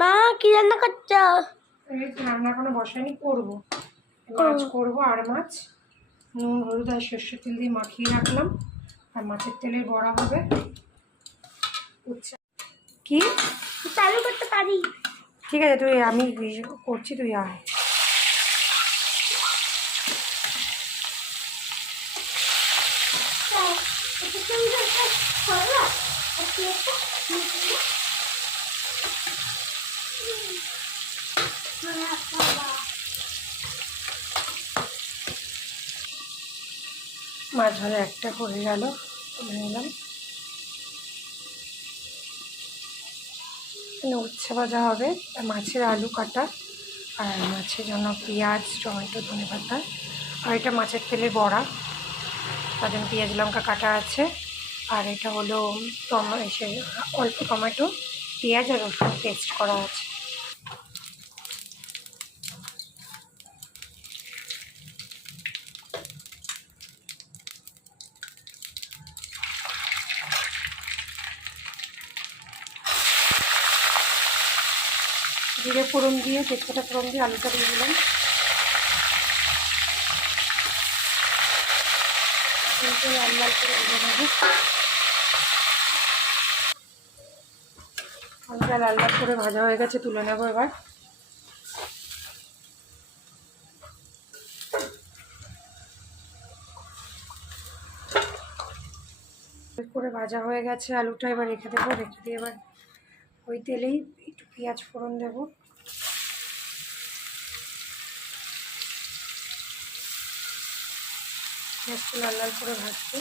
মা কি রান্না করছো? রান্না এখনো বসাইনি, করবো। মাছ করবো, আর মাছ নুন হলুদ আর সর্ষের তেল দিয়ে মাখিয়ে রাখলাম। আর মাছের তেলের বড়া হবে। কি চালু করতে পারি? ঠিক আছে, তুই আমি করছি, তুই আয়। মাছ ভাজা একটা হয়ে গেল, তুলে নিলাম। উচ্ছে ভাজা হবে, মাছের আলু কাটা, আর মাছের জন্য পেঁয়াজ টমেটো ধনেপাতা, আর এটা মাছের তেলের বড়া, তার জন্য পেঁয়াজ লঙ্কা কাটা আছে। আর এটা হলো অল্প টমেটো পেঁয়াজ আর রসুন পেস্ট করা আছে। জিরে ফোড়ন দিয়ে তেজপাতা ফোড়ন দিয়ে আলুটা দিয়ে দিলাম। লাল লাল করে ভেজে নেব। আলুটা লাল লাল করে ভাজা হয়ে গেছে, তুলে নেবো এবার। করে ভাজা হয়ে গেছে আলুটা, এবার রেখে দেবো। রেখে দিয়ে এবার ওই তেলেই একটু পেঁয়াজ ফোড়ন দেবো। পেঁয়াজটা লাল লাল করে ভাজবো।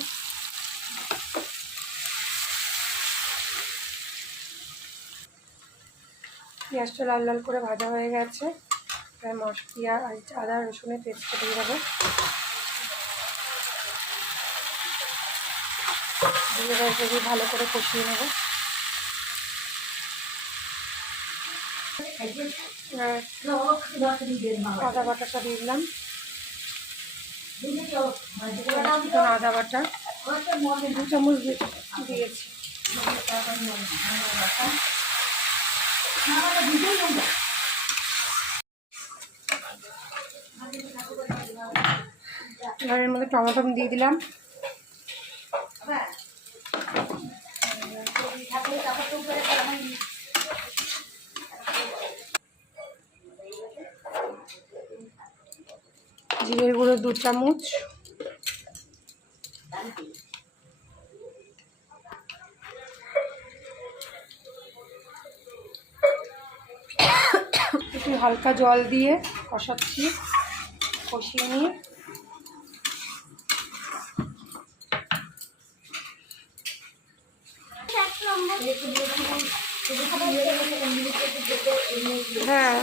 পেঁয়াজটা লাল লাল করে ভাজা হয়ে গেছে, পেঁয়াজ আদা রসুনের পেস্টটা দিয়ে দেবো। দিয়ে ভালো করে কষিয়ে নেব। আদা বাটাটা দিয়ে দিলাম। আদা বাটা 2 চামচ দিয়েছি। এবার এর মধ্যে টমেটো দিয়ে দিলাম। জিরের গুঁড়ো 2 চামচ, একটু হালকা জল দিয়ে কষাচ্ছি, কষিয়ে নিয়ে হ্যাঁ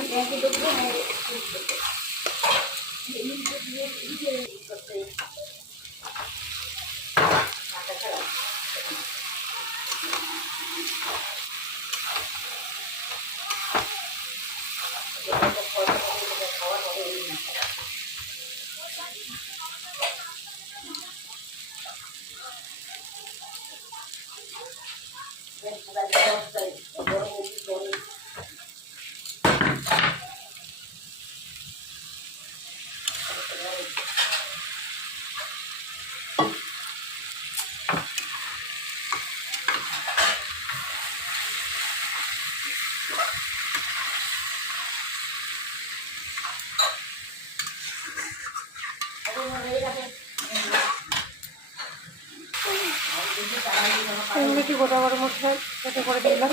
একটু গোটা গরম মশলা কেটে করে দিলাম।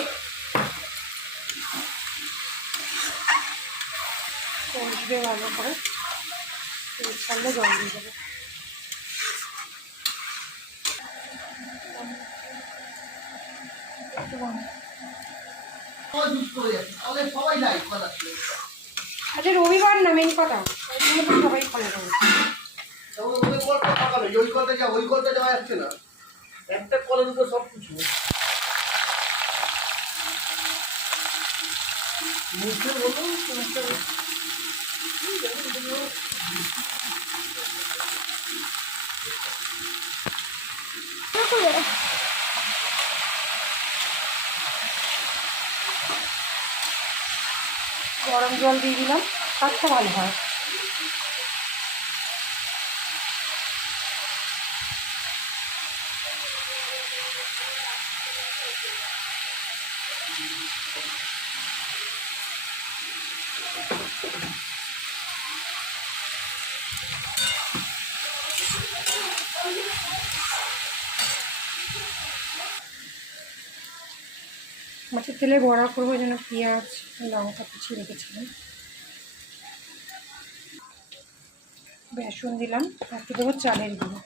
কষবে ভালো করে, ছাড়লে জল দিয়ে দেবো। আচ্ছা রবিবার না, মেন কথা সবাই ফলো করবে। ওই কলটা যাওয়া যাচ্ছে না, একটা কলের উপর সব কিছু মুখে বলো। গরম জল দিয়ে দিলাম, কাজটা ভালো হয়। মাছের তেলে বড়া করবো, যেন পেঁয়াজ লঙ্কা কুচিয়ে রেখেছিলাম, বেসন দিলাম, একটু দেবো চালের গুঁড়ো,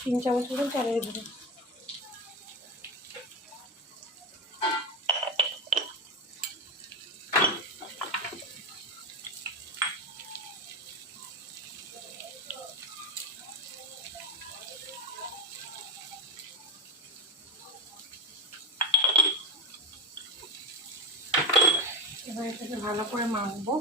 3 চামচ মতন চালের গুঁড়ো। এবার এটাকে ভালো করে মাখবো।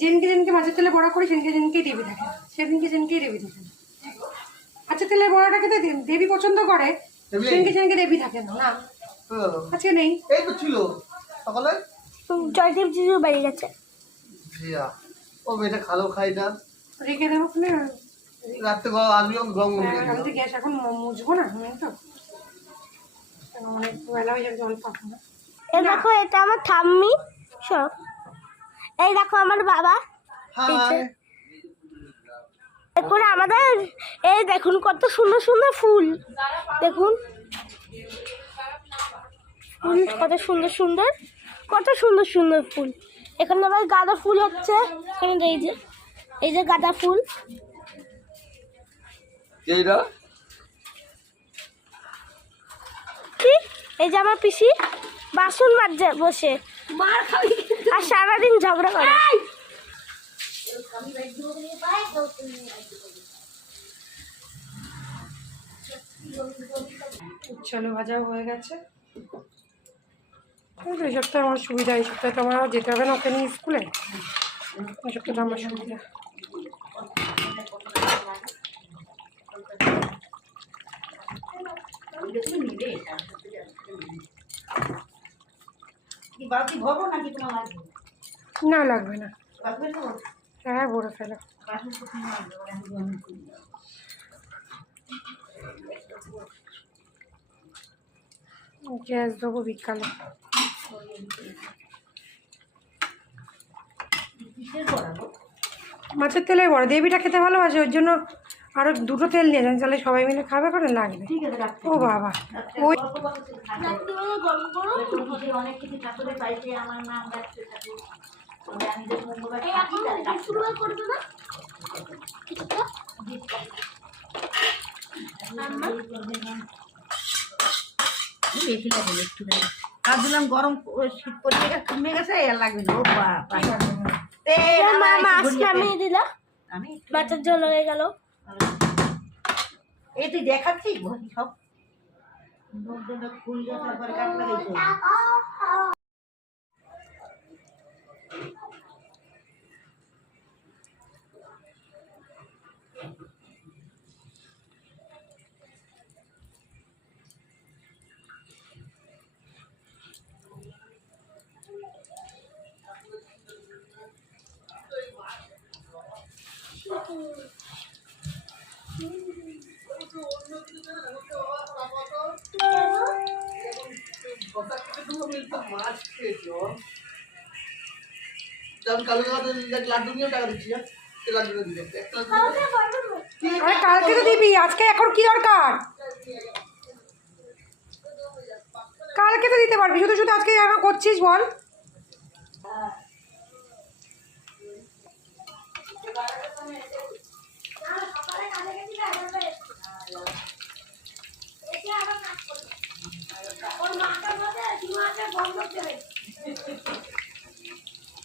যেদিনকে মাছের তেলে বড়া করি সেদিনকেই দেবী দেখেন, সেদিনকেই দেবী দেখেন। মাছের তেলের বড়াটা খেতে দেবী পছন্দ করে, সেদিনকে দেবী থাকে না। না আজকে নেই, এই তো ছিল সকালে। জয়দেব জিজু বাড়ি গেছে। ও মেয়েটা খালো খাই না, রেখে দেবো ওখানে রাত্রে আসবি গরম আমি তো গ্যাস এখন মুছবো না, আমি তো অনেক বেলা হয়ে যাবে, জল পাবো না। এই দেখো, এটা আমার ঠাম্মি সব। এই দেখো আমার বাবা। দেখুন আমাদের, এই দেখুন কত সুন্দর সুন্দর ফুল, দেখুন ফুল কত সুন্দর সুন্দর, কত সুন্দর সুন্দর ফুল। এখানে আবার গাঁদা ফুল হচ্ছে, এখানে এই যে গাঁদা ফুল। এই যে আমার পিসি বাসন মাজছে বসে, আর সারাদিন ঝগড়া করে। চলো ভাজা হয়ে গেছে। এই সপ্তাহে আমার সুবিধা, এই সপ্তাহে তো আমার যেতে হবে না ওকে নিয়ে স্কুলে, এই সপ্তাহটা আমার সুবিধা। না লাগবে না, হ্যাঁ ভরে ফেলো। গ্যাস দেবো বিকালে। মাছের তেলে বড় দেবীটা খেতে ভালোবাসে, ওর জন্য আরো 2টো তেল নিয়ে যান, তাহলে সবাই মিলে খাবে, করে লাগবে। ও বাবা, ওই বেশি লাগে একটুখানি আর দিলাম, গরম শীত পড়ে কমে গেছে, আর লাগবে না। ও আমি মাছের ঝোল হয়ে গেল। এই তুই দেখাচ্ছি সব ফুল গাছ লাগাইছে। মাছ খেয়েছো, লাড্ডু নিয়ে টাকা দিচ্ছি, লাড্ডু দিলে আরে কালকে তো দিবি, আজকে এখন কি দরকার? কালকে তো দিতে পারবি, শুধু শুধু আজকে কেন করছিস বল?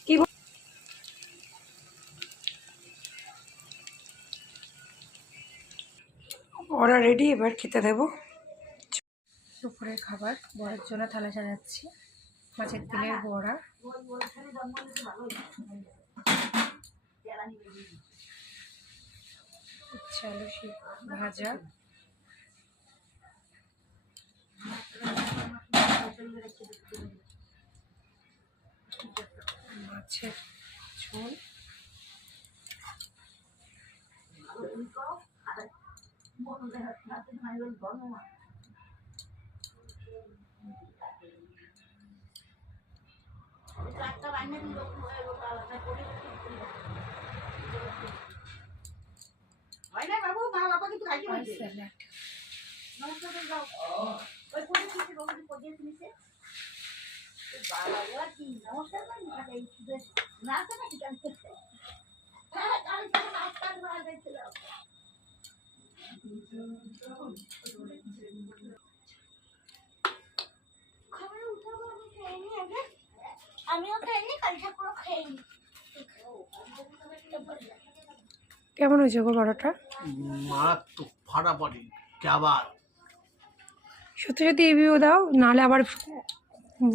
কি ওরা রেডি, এবার খেতে দেবো। দুপুরের খাবার বরের জন্য থালা সাজাচ্ছি। মাছের তেলের বড়া, উচ্ছে আলু ভাজা, মাছের ঝোল, হয় না বাবু, মা বাবা কিন্তু খাইতে আর হয়েছে। স্যালাড। ওই পরে কিছু বাবু পজিয়ে নিছে। বাবা ওরা কি নমস্কার করেন না এই শুধু না তো না ঠিক আছে। হ্যাঁ গাড়ি থেকে নাস্তার মার দিছিল। খাবার উঠাবো, আমি খাইনি আগে। আমিও খাইনি, কাল ঠাকুরও খাইনি। কেমন হয়েছে গো বড়টা? মারাত্মক ফাটাফাটি আবার সত্যি সত্যি রিভিউ দাও, নাহলে আবার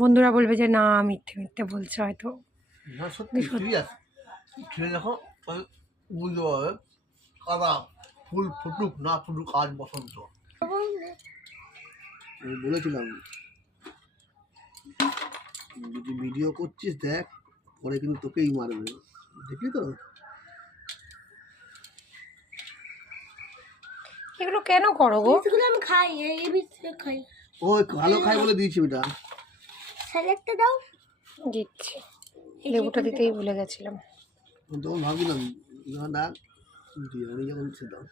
বন্ধুরা বলবে যে না মিথ্যে মিথ্যে বলছে হয়তো। না সত্যি সিরিয়াস খেয়ে দেখো তাহলে বুঝতে পারবে কাদা ফুল ফুটুক না ফুটুক আজ বসন্ত। আমি বলেছিলাম যদি ভিডিও করছিস দেখ, পরে কিন্তু তোকেই মারবে, দেখলি তো? এগুলো কেন করো গো? বিস্কুট আমি খাই, এই বিস্কুট খাই। ওই ভালো খাই বলে দিয়েছি বেটা। স্যালাডটা দাও। দিচ্ছি, লেবুটা দিতেই ভুলে গেছিলাম। আমি তখন ভাবছিলাম না ডাক বিরিয়ানি যখন খেতাম।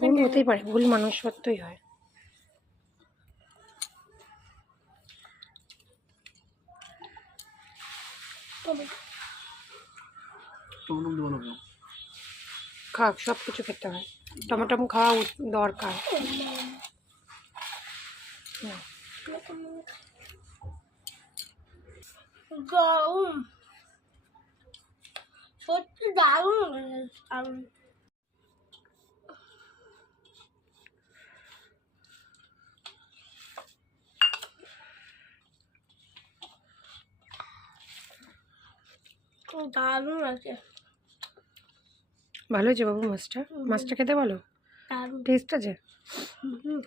ভুল হতেই পারে, ভুল মানুষ সত্যই হয়। তোমার নাম দেবো না কেন? খাক, সব কিছু খেতে হয়, টমেটো খাওয়া দরকার। দারুণ, সত্যি দারুণ, দারুণ। দারুণ আছে, ভালো হয়েছে বাবু মাছটা? মাছটা খেতে ভালো, দারুণ। টেস্ট আছে। হুম।